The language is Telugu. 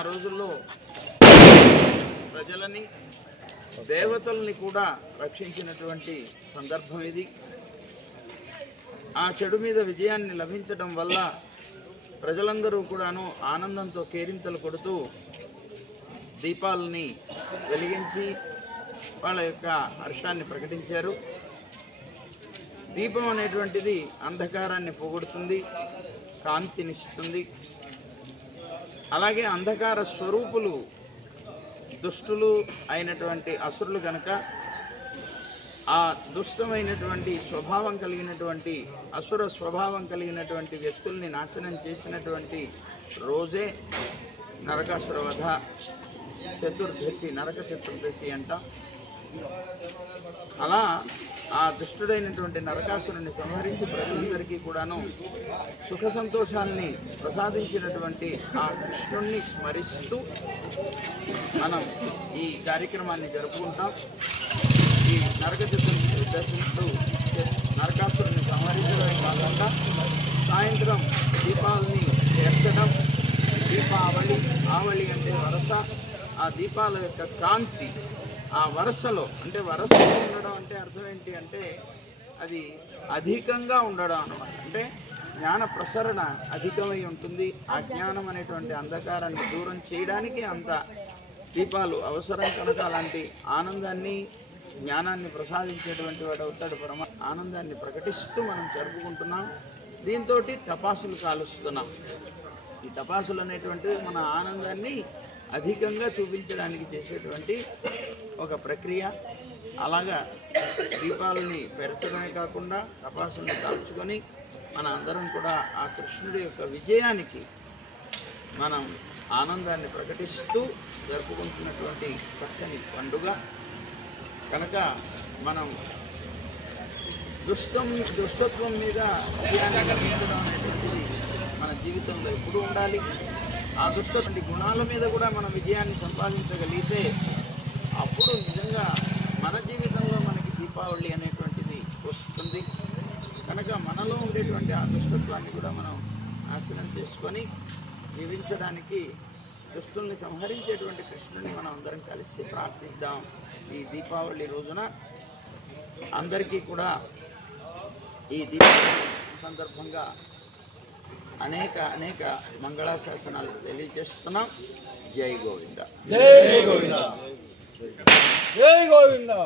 ఆ రోజుల్లో ప్రజలని దేవతల్ని కూడా రక్షించినటువంటి సందర్భం ఇది. ఆ చెడు మీద విజయాన్ని లభించడం వల్ల ప్రజలందరూ కూడాను ఆనందంతో కేరింతలు కొడుతూ దీపాలని వెలిగించి వాళ్ళ యొక్క హర్షాన్ని ప్రకటించారు. దీపం అనేటువంటిది అంధకారాన్ని పోగొడుతుంది, కాంతినిస్తుంది. అలాగే అంధకార స్వరూపులు దుష్టులు అయినటువంటి అసురులు కనుక ఆ దుష్టమైనటువంటి స్వభావం కలిగినటువంటి అసుర స్వభావం కలిగినటువంటి వ్యక్తుల్ని నాశనం చేసినటువంటి రోజే నరకాసుర వధ చతుర్దశి, నరక చతుర్దశి అంట. అలా ఆ దుష్టుడైనటువంటి నరకాసురుని సంహరించి ప్రజలందరికీ కూడాను సుఖ సంతోషాల్ని ప్రసాదించినటువంటి ఆ కృష్ణుణ్ణి స్మరిస్తూ మనం ఈ కార్యక్రమాన్ని జరుపుకుంటాం. ఈ నరక చతుర్దశితో నరకాసురుని సంహరించడమే కాకుండా సాయంత్రం దీపాలని పేర్చడం, దీపావళి, ఆవళి అంటే వరస, ఆ దీపాల యొక్క కాంతి ఆ వరసలో, అంటే వరసలో ఉండడం అంటే అర్థం ఏంటి అంటే అది అధికంగా ఉండడం అన్నమాట. అంటే జ్ఞాన ప్రసరణ అధికమై ఉంటుంది. ఆ జ్ఞానం అనేటువంటి అంధకారాన్ని దూరం చేయడానికి అంత దీపాలు అవసరం కనుక అలాంటి ఆనందాన్ని జ్ఞానాన్ని ప్రసాదించేటువంటి వాడు అవుతాడు. ఆనందాన్ని ప్రకటిస్తూ మనం జరుపుకుంటున్నాం. దీంతో టపాసులు కాలుస్తున్నాం. ఈ టపాసులు అనేటువంటివి మన ఆనందాన్ని అధికంగా చూపించడానికి చేసేటువంటి ఒక ప్రక్రియ. అలాగా దీపాలని పెరచడమే కాకుండా టపాసుల్ని కాల్చుకొని మన అందరం కూడా ఆ కృష్ణుడి యొక్క విజయానికి మనం ఆనందాన్ని ప్రకటిస్తూ జరుపుకుంటున్నటువంటి చక్కని పండుగ కనుక మనం దుష్టత్వం మీద విజయాన్ని లభించడం అనేటువంటిది మన జీవితంలో ఎప్పుడూ ఉండాలి. ఆ దుష్టటువంటి గుణాల మీద కూడా మనం విజయాన్ని సంపాదించగలిగితే అప్పుడు నిజంగా మన జీవితంలో మనకి దీపావళి అనేటువంటిది వస్తుంది. కనుక మనలో ఉండేటువంటి ఆ దుష్టత్వాన్ని కూడా మనం నాశనం చేసుకొని జీవించడానికి దుష్టుల్ని సంహరించేటువంటి కృష్ణుని మనం అందరం కలిసి ప్రార్థిద్దాం. ఈ దీపావళి రోజున అందరికీ కూడా ఈ దీపావళి సందర్భంగా అనేక మంగళాశాసనాలు తెలియజేస్తున్నాం. జై గోవింద, జై గోవింద, జై గోవింద.